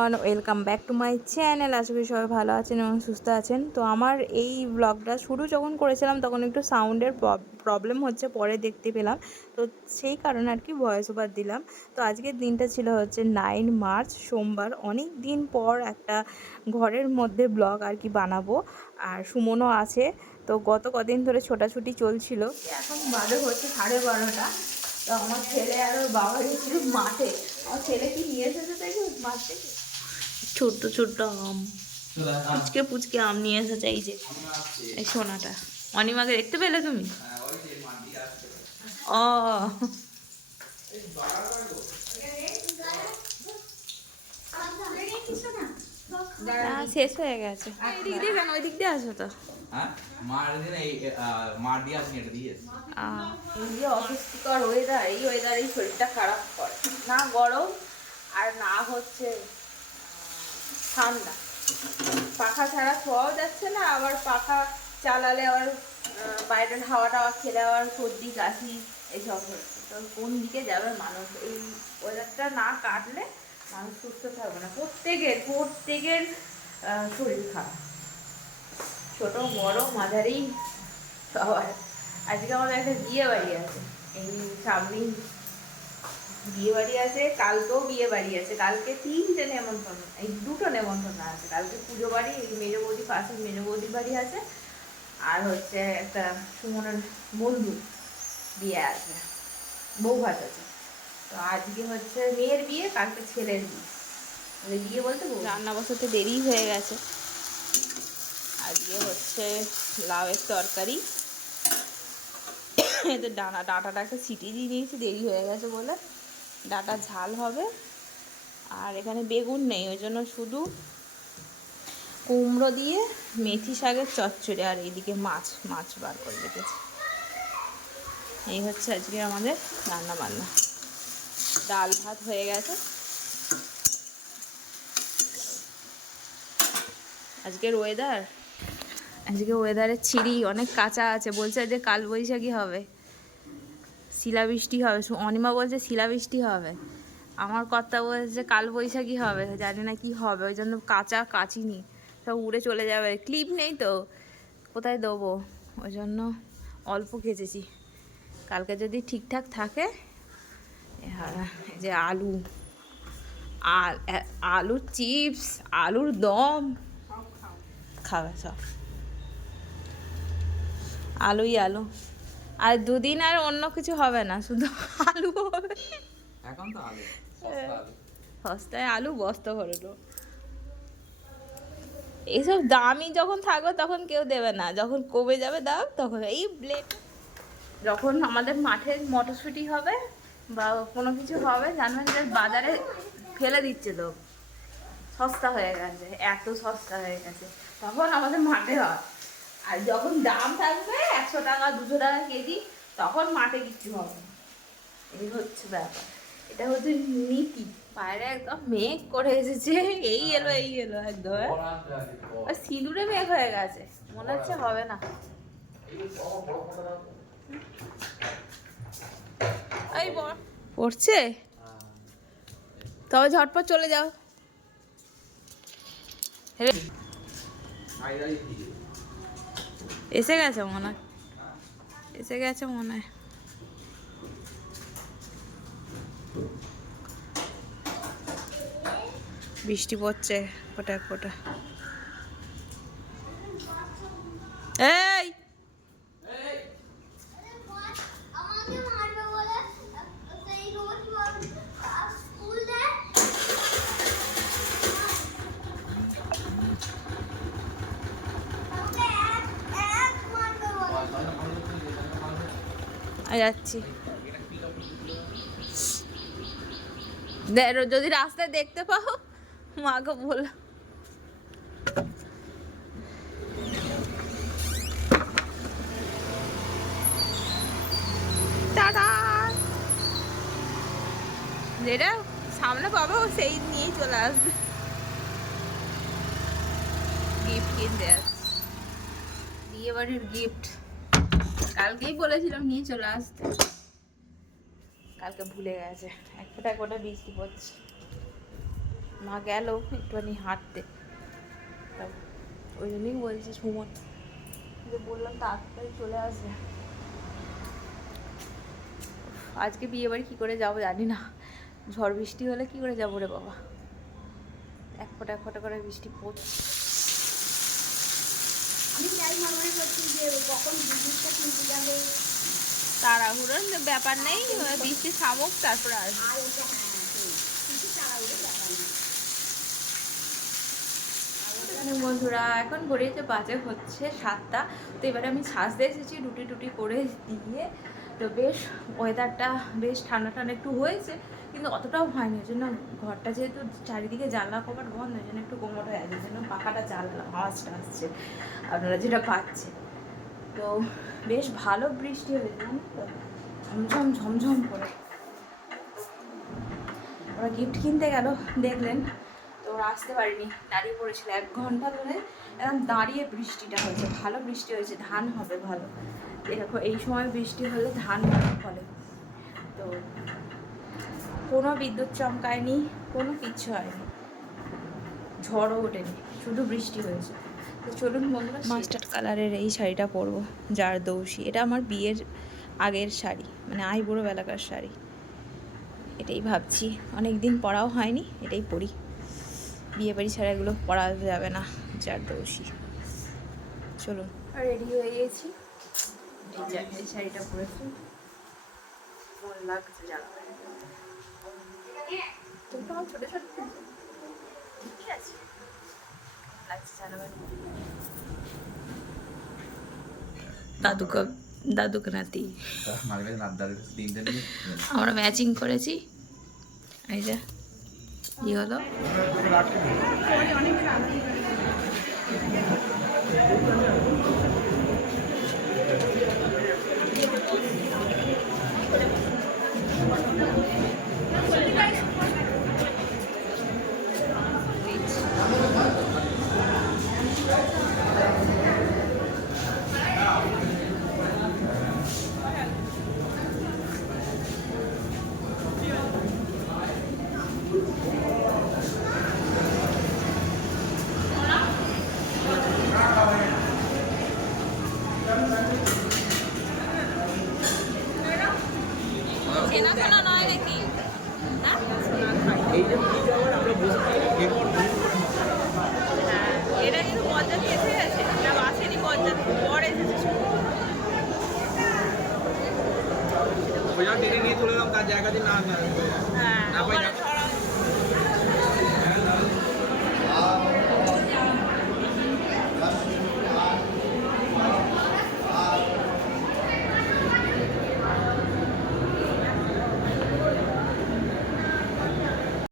Everyone, welcome back to my channel. আশা করি সবাই ভালো আছেন এবং সুস্থ আছেন। তো আমার এই ব্লগটা শুরু যখন করেছিলাম তখন একটু সাউন্ডের প্রবলেম হচ্ছে, পরে দেখতে পেলাম। তো সেই কারণে আর কি ভয়েস ওভার দিলাম। তো আজকের দিনটা ছিল হচ্ছে 9 মার্চ, সোমবার। অনেক দিন পর একটা ঘরের মধ্যে ব্লগ আর কি বানাবো, আর সুমনও আছে। তো গত কদিন ধরে ছোটাছুটি চলছিল। এখন বাজে হচ্ছে 12:30। তো আমার ছেলে আর ওর বাবা গেছিল মাঠে। আমার ছেলে কি নিয়ে এসেছে দেখি মাঠ থেকে ছোট্ট ছোট্ট আম, পুচকে পুচকে আম নিয়ে এসেছে। এই যে এই সোনাটা, অনিমাকে দেখতে পেলে তুমি? ও শেষ হয়ে গেছে। এই দিক দিয়ে কেন, ওই দিক দিয়ে আসো তো। এই যে অস্বস্তিকর ওয়েদার, এই ওয়েদারেই শরীরটা খারাপ করে। না গরম আর না হচ্ছে ঠান্ডা। পাখা ছাড়া শোয়াও যাচ্ছে না, আবার পাখা চালালে আবার বাইরের হাওয়া টাওয়া খেলে আবার সর্দি কাশি এইসব হচ্ছে। তো কোন দিকে যাবে মানুষ? এই ওয়েদারটা না কাটলে মানুষ সুস্থ থাকবে না। প্রত্যেকের শরীর খারাপ, ছোট বড় মাঝারি সবার। আজকে আমাদের একটা বিয়ে বাড়ি আছে, এই সামনেই বিয়ে বাড়ি আছে, কালকেও বিয়ে বাড়ি আছে। কালকে 3টে নেমন্তন্ন, এই 2টো নেমন্তন্ন আছে। কালকে পুজো বাড়ি, এই মেজ বৌদি পাশে মেজ বৌদির বাড়ি আছে, আর হচ্ছে একটা সুমনের বন্ধু বিয়ে আছে, বউ ভাত আছে। তো আজকে হচ্ছে মেয়ের বিয়ে, কালকে ছেলের বিয়ে। বিয়ে বলতে রান্না বসাতে দেরি হয়ে গেছে। আজকে হচ্ছে লাউয়ের তরকারি, এদের ডাঁটাটা একটা সিটি দিয়ে নিয়েছি, দেরি হয়ে গেছে বলে। ডাঁটা ঝাল হবে। আর এখানে বেগুন নেই, ওই জন্য শুধু কুমড়ো দিয়ে মেথি শাকের চচ্চড়ি, আর এইদিকে মাছ বার করে রেখেছি। এই হচ্ছে আজকে আমাদের রান্না বান্না। ডাল ভাত হয়ে গেছে। আজকের ওয়েদারের ছিঁড়ি অনেক কাঁচা আছে। বলছে যে কাল বৈশাখী হবে, শিলাবৃষ্টি হবে। অনিমা বলছে শিলাবৃষ্টি হবে, আমার কর্তা বলছে কাল বৈশাখী হবে। জানি না কি হবে, ওই জন্য কাচিনি, সব উড়ে চলে যাবে। ক্লিপ নেই তো, কোথায় দেবো? ওই জন্য অল্প কেচেছি। কালকে যদি ঠিকঠাক থাকে। যে আলুর চিপস, আলুর দম খাবে সব। আলুই আলু। আর দুদিন আর অন্য কিছু হবে না, শুধু আলু হবে। এখন তো আলু সস্তায় আলু বস্তা ভরে দেবো। এইসব দামই যখন থাকবে তখন কেউ দেবে না, যখন কমে যাবে দাম তখন। এই ব্লেড যখন আমাদের মাঠে মটরশুঁটি হবে বা কোনো কিছু হবে, জানবেন যে বাজারে ফেলে দিচ্ছে তো, সস্তা হয়ে গেছে, এত সস্তা হয়ে গেছে, তখন আমাদের মাঠে হয়। আর যখন দাম থাকবে 100 টাকা 200 টাকা কেজি, তখন মাঠে কিচ্ছু হবে না। এই হচ্ছে ব্যাপার, এটা হচ্ছে নীতি। বাইরে একদম মেঘ করে এসেছে, এই এলো একদম। আর সিঁদুরে মেঘ হয়ে গেছে, মনে হচ্ছে হবে না। এই পড়ছে, তবে ঝটপট চলে যাও। এসে গেছে মনে হয়, বৃষ্টি পড়ছে ফোটা ফোটা। এই যাচ্ছি, যদি রাস্তায় দেখতে পাও মাকে বলো। টাটা। যেটা সামনে পাবো সেই নিয়েই চলে আসবে। গিফট কিনতে আসছে, বিয়ে বাড়ির গিফট। কালকেই বলেছিলাম নিয়ে চলে আসতে, কালকে ভুলে গেছে। এক ফোঁটা বৃষ্টি পড়ছে। মা গেল একটুখানি হাঁটতে, তা ওই জন্যই বলছি সুমন যে বললাম তাড়াতাড়ি চলে আসবে। আজকে বিয়ে বাড়ি কী করে যাবো জানি না, ঝড় বৃষ্টি হলে কি করে যাবো রে বাবা, এক ফোঁটা করে বৃষ্টি পড়ছে। আমি যাই মনে করছি যে কখন জিনিসটা কিনতে যাবে, তাড়াহুড়োর ব্যাপার নেই, বৃষ্টি থামুক তারপরে আসবে। আর ওটা কিছু তাড়াহুড়োর ব্যাপার নেই। বন্ধুরা এখন ঘড়িতে বাজে হচ্ছে 7টা। তো এবারে আমি সাজতে এসেছি রুটি টুটি করে দিয়ে। তো বেশ ওয়েদারটা বেশ ঠান্ডা ঠান্ডা একটু হয়েছে, কিন্তু অতটাও হয়নি। ওই জন্য ঘরটা যেহেতু চারিদিকে জানলা কপাট বন্ধ, ওই জন্য একটু কোমর হয়ে আছে, ওই জন্য পাখাটা চালালাম, আওয়াজটা আসছে আপনারা যেটা পাচ্ছেন। তো বেশ ভালো বৃষ্টি হয়েছে জানেন তো, ঝমঝম ঝমঝম করে। ওরা গিফট কিনতে গেল দেখলেন, তো ওরা আসতে পারেনি, দাঁড়িয়ে পড়েছিল 1 ঘন্টা ধরে, একদম দাঁড়িয়ে বৃষ্টিটা হয়েছে, ভালো বৃষ্টি হয়েছে, ধান হবে ভালো। এরকম এই সময় বৃষ্টি হলে ধান ভালো ফলে। তো কোনো বিদ্যুৎ চমকায়নি, কোনো কিচ্ছু হয়নি, ঝড়ও ওঠেনি, শুধু বৃষ্টি হয়েছে। তো চলুন বন্ধুরা, মাস্টার্ড কালারের এই শাড়িটা পরবো, জারদৌসি। এটা আমার বিয়ের আগের শাড়ি, মানে আইবুড়ো বেলাকার শাড়ি। এটাই ভাবছি, অনেক দিন পরাও হয়নি, এটাই পরি। বিয়ে বাড়ি ছাড়া এগুলো পরা যাবে না, জারদৌসি। চলুন, রেডি হয়ে গেছি, এই শাড়িটা পরেছি, ভালো লাগছে জানো। তুমি তো আমার ছোটো ছোটো ঠিক আছে, লাগছে জানাবে। দাদুকে নাতি আমরা ম্যাচিং করেছি। এই যে কি হলো, চেনাশোনা নয় নাকি? এটা কিন্তু বরযাত্রী এসে গেছে না, আসেনি বরযাত্রী, পরে এসেছে। নিয়ে চলে এলাম তার জায়গা দিয়ে না হ্যাঁ